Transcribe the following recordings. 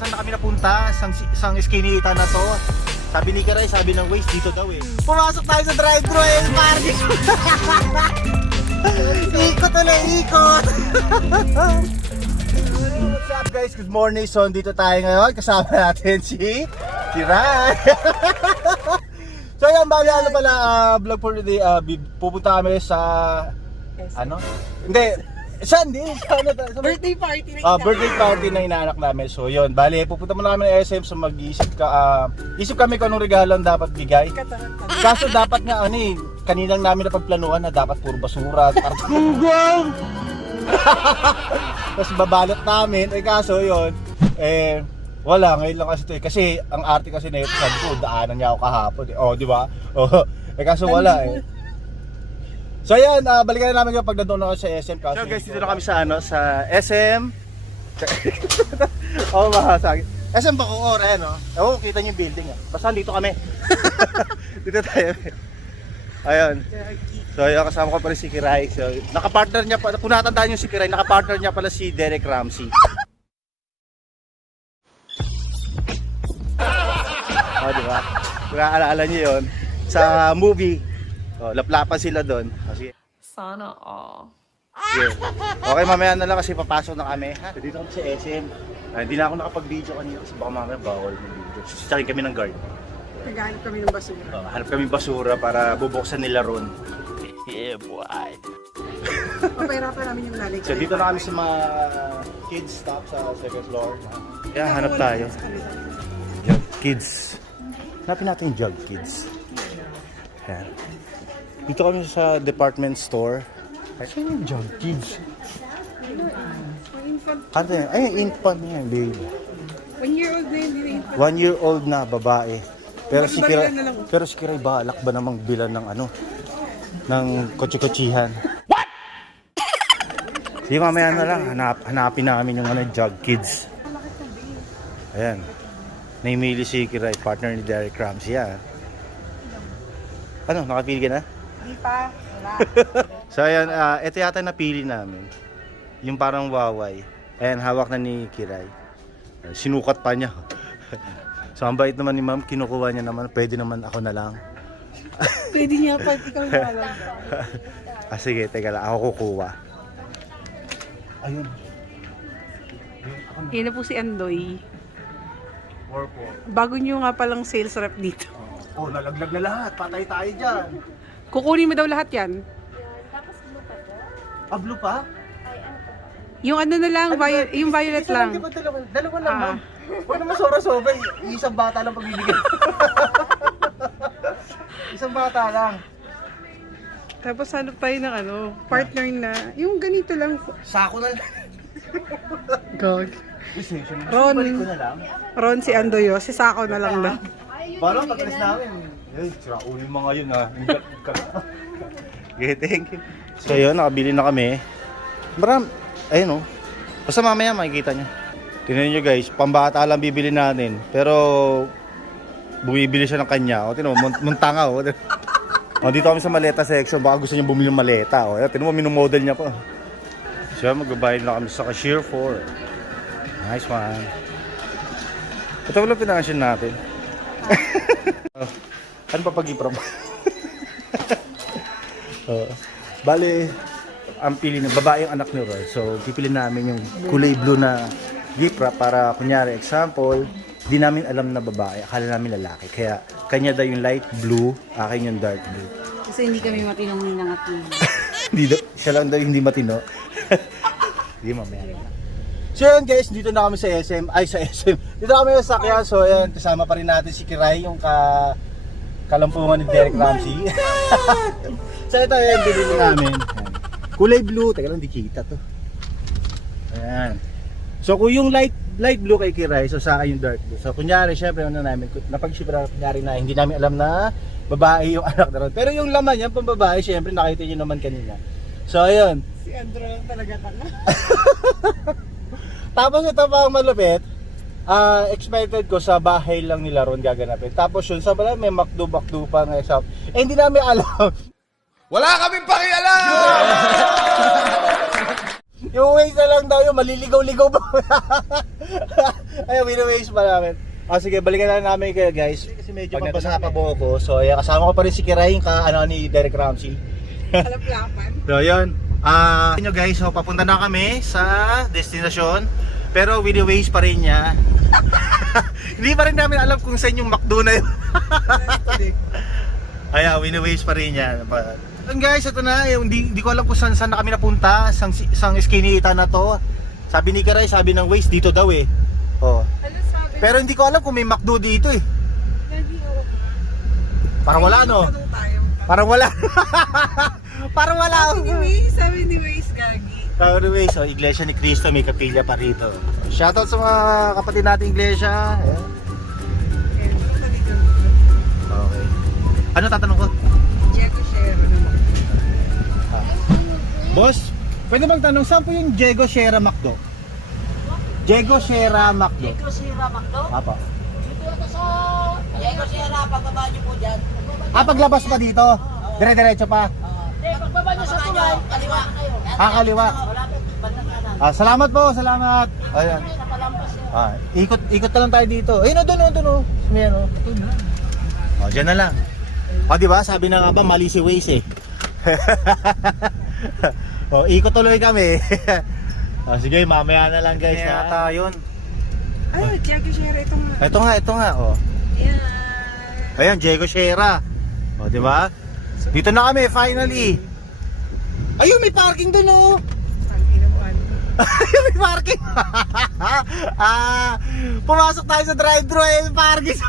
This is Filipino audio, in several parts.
saan na kami napunta? Isang iskinita na to. Sabi ni Kiray, sabi ng Waze, dito daw eh. Pumasok tayo sa drive-thru eh, party. Ikot ulit, ikot. What's up guys? Good morning. So, dito tayo ngayon. Kasama natin si Kiray. So, yan, bali ano pala, vlog for today. Pupunta kami sa, ano? Hindi. Sandy, Birthday party na birthday party na inaanak namin. So yun, bali pupunta muna kami ng SM. So mag-isip isip kami kung anong regalo ang dapat bigay. Kaso dapat nga kaninang namin napagplanuhan na dapat puro basura at kartong. Tapos babalot namin, kaso yun, wala, ngayon lang kasi ito kasi ang arte kasi na ito, sabi ko, daanan niya ako kahapon di ba? Kaso wala So ayan, balikan na namin yung pag nandun ako sa SM. So guys, dito na kami sa sa SM. Mahasagin. SM Bacoor, kita niyo yung building Basta dito kami. Dito tayo. Ayun. So ayun, kasama ko pala si Kiray. So nakapartner niya pa, kung natandaan yung si Kiray, nakapartner niya pala si Derek Ramsey. Diba? Kung naalala niyo yun, sa movie. Laplapan sila doon. Kasi sana all. yeah. Okay, mamaya na lang kasi papasok na kami. Dito kami sa SM. Hindi na ako nakapag-video kanina kasi baka mamaya bawal mag-video. Sasakyin kami ng guard. Naghahanap kami ng basura. Hanap kami basura para bubuksan nila ron. Yeah, boy. Papahirapan namin yung nanay. So dito na kami sa mga kids stop sa second floor. Yeah, hanap tayo. Jug Kids. Hanapin natin yung Jug Kids. Ayan. Dito kami sa department store. Saan yung Jug Kids? Ano yan? Ay, infant yan, baby. 1 year old na yun, hindi na infant. 1 year old na, babae. Pero si Kiray balak ba namang bilan ng ng kotse-kotsihan? What? Sige, mamaya na lang. Hanapin namin yung Jug Kids. Ayan. Naimili si Kiray, partner ni Derek Ramsey. Nakapili ka na? Hindi pa. Wala. So ayan, ito yata napili namin. Yung parang waway. Ayan, hawak na ni Kiray. Sinukat pa niya. So ang bait naman ni ma'am, kinukuha niya naman. Pwede naman ako na lang. Pwede niya pa, ikaw na alam. Sige, teka lang. Ako kukuha. Ayun. Yan na po si Andoy. Purple. Bago nyo nga palang sales rep dito. Nalaglag na lahat. Patay tayo dyan. Kukunin mo daw lahat yan. Blue pa? Yung na lang, yung violet Isa lang. Di ba dalawa lang, ma'am? Huwag naman sobra-sobra. Isang bata lang pagbibigyan. Isang bata lang. Tapos hanap tayo ng partner na, yung ganito lang. Sako na lang. Gog. Ron. Balik ko na lang. Ron si Andoyo, si Sako na lang daw. Parang pag-alis namin. Sira ulo yung mga yun Okay, thank you. So yun, nakabili na kami. Ayun Basta mamaya makikita nyo. Tingnan nyo guys, pambata lang bibili natin. Pero bumibili siya ng kanya. Tingnan mo, muntanga dito kami sa maleta section. Baka gusto niya bumili ng maleta. Tingnan mo, minumodel niya pa. So magbabayad na kami sa cashier 4. Nice one. Ito wala pinansin natin. Ano pa pag-ipram? Bale, ang pili ng babae ang anak ni Roy. So, pipili namin yung kulay blue na gift wrap para kunyari, example, di namin alam na babae, akala namin lalaki. Kaya, kanya daw yung light blue, akin yung dark blue. Kasi hindi kami matinong ninangatin. Siya lang daw yung hindi matino. Hindi mamaya. So yun guys, dito na kami sa SM. Dito kami sa sakyan. So ayan, kasama pa rin natin si Kiray, yung kalampungan ni Derek Ramsey. So ito yung binili namin. Kulay blue. Teka lang, di kita to. Ayan. So kung yung light blue kay Kiray, so sa akin yung dark blue. So kunyari, syempre napag-shipra kunyari na hindi namin alam na babae yung anak na ron. Pero yung laman yan, pang babae, syempre nakita nyo naman kanina. So ayun. Si Andrew lang talaga Tapos ito pa ang malupit, expected ko sa bahay lang nila ron gaganapin. Tapos yun, sa pala may makdo-bakdo pa ng exam. Hindi namin alam. Wala kaming pakialam! Yung waste na lang daw yung maliligaw-ligaw ba? Ay, winawaste pa namin. Sige, balikan na namin kayo guys. Kasi medyo mabasa pa po ako. So, ayan, kasama ko pa rin si Kiray, yung ni Derek Ramsey. Kalaplapan. So, yun. Nyo guys, so papunta na kami sa destinasyon. Pero winawaste pa rin niya. Hindi pa rin namin alam kung saan yung McDo na yun. Ayan, winawaste pa rin niya. And guys, ito na. Hindi ko alam kung saan na kami napunta. Isang skinny ita na to. Sabi ni Kiray, sabi ng Waze, dito daw eh. Oh. Ano sabi? Pero hindi ko alam kung may McDo dito eh. Lagi ako. Parang wala no? Tanong tayo. Parang wala. Parang wala. Sabi ni Waze, gagi. Sabi ni Waze, oh, Iglesia ni Cristo, may kapilya pa rito. Shoutout sa mga kapatid natin Iglesia. Ayan. Okay. Ano tatanong ko? Diego Shero naman. Boss, pwede bang tanong, saan po yung Diego Sierra McDo? Diego Sierra McDo. Diego Sierra Macdo? Apa. Dito ako sa Diego Sierra, pagbaba niyo po dyan. Paglabas pa dito? Dire-diretso pa? Hindi, pagbaba niyo sa tulay, kaliwa kayo. Kaliwa. Malapit, bandang kanan. Salamat po, salamat. Ayan. Sa palampas yun. Ikot na lang tayo dito. Ayun, doon. May ano. Diyan na lang. Di ba? Sabi na nga ba, mali si Waze eh. Ikot tuloy kami. Sige, mamaya na lang guys. Ata yun. Ay, Diego Shero, ito nga. Ito nga. Yan. Ayan, Diego Sierra. Di ba? Dito na kami, finally. Ayun, may parking doon oh. Ayun, may parking. Pumasok tayo sa drive-thru, may parking.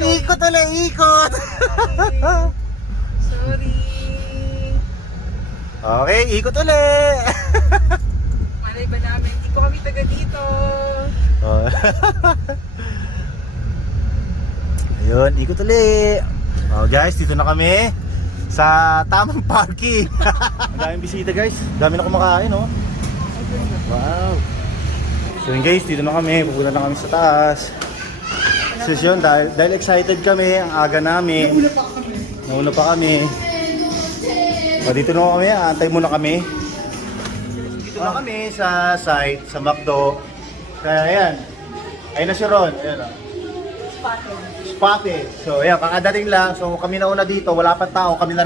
Ikot ulit, ikot. Sorry. Okay, ikot ulit. Malay ba namin? Hindi ko kami taga dito. Ayun, ikot ulit. Guys, dito na kami sa tamang parking. Ang daming bisita guys. Dami na kumakain oh. Wow. So yun guys, dito na kami. Pupunta na kami sa taas. So yun, dahil excited kami, ang aga namin. Nauna pa kami. Dito na kami, antay muna kami. Dito na kami sa site, sa McDo. Kaya ayan, ayun na si Ron. Ayan o. Spotted. So ayan, kakadating lang. So kami nauna dito, wala pa tao. Kami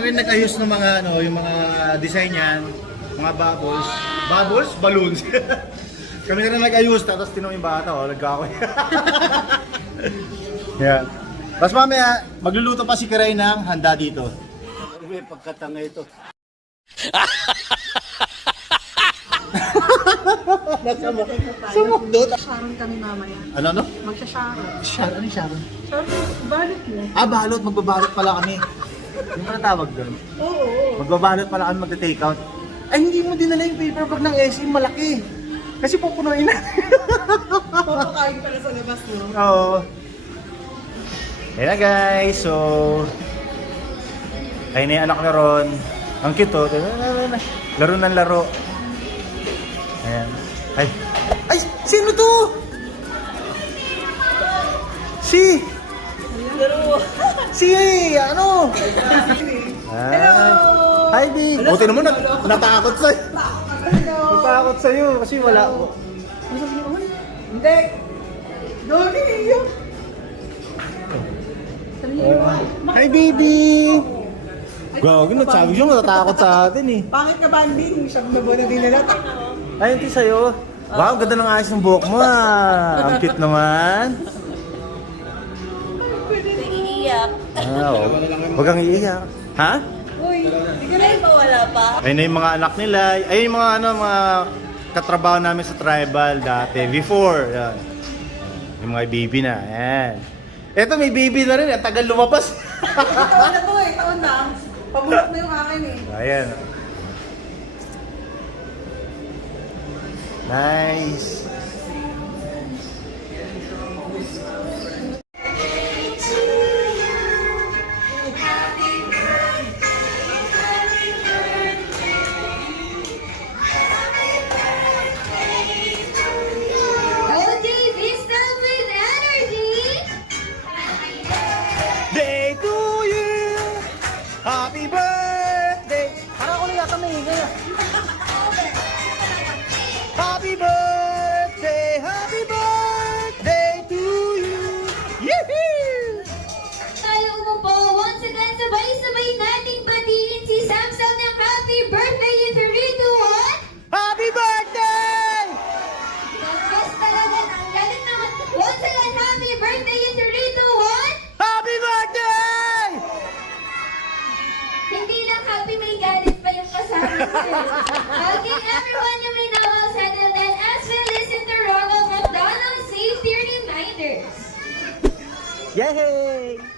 rin nag-ayos ng mga yung mga design yan, mga bubbles. Bubbles? Balloons. Kami rin nag-ayos, tapos tinong yung bata, nagkakakoy. Yan. Tapos mamaya, magluluto pa si Kiray ng handa dito. May pagkatanga ito. Sa McDo. Sharon kami mamaya. Ano? Magsha-sharon. Sharon? Ano Sharon? Sharon, balot mo. Balot. Magbabalot pala kami. Yung pala tawag doon. Oo. Magbabalot pala kami magte-take out. Ay, hindi mo dinala yung paper bag ng SM, malaki. Kasi pupunuin natin. Papakain pala sa labas mo. Oo. Ayan na guys, so ayun na yung anak na Ron. Ang cute oh. Laro ng laro. Ayan. Ay, sino to? Ano? Hello! Hi, B! Buti naman, natakot sa'yo. Natakot sa'yo kasi wala. Hindi. Doli yun. Hi, baby! Gawin na, sabi siya natatakot sa atin eh. Bakit ka banding? Siya na ba na dinalata? Ayun, ti sa'yo. Wow, ang ganda ng ayos ng buhok mo ah. Ang cute naman. Iiyak. Huwag kang iiyak. Ha? Uy, hindi ka Ay, mawala pa. Ayun na yung mga anak nila. Ayun yung mga katrabaho namin sa tribal dati. Before. Yan. Yung mga baby na. Ayan. Eto, may baby na rin. Ang tagal lumabas. taon na to eh, taon na. Pabulok na yung akin eh. Ayan. Nice. OG, be filled with energy. Day to you. Happy birthday. Parang ako nila kami. Happy birthday. Okay, everyone, you may now all settle then as we listen to Ronald McDonald's safety reminders. Yay!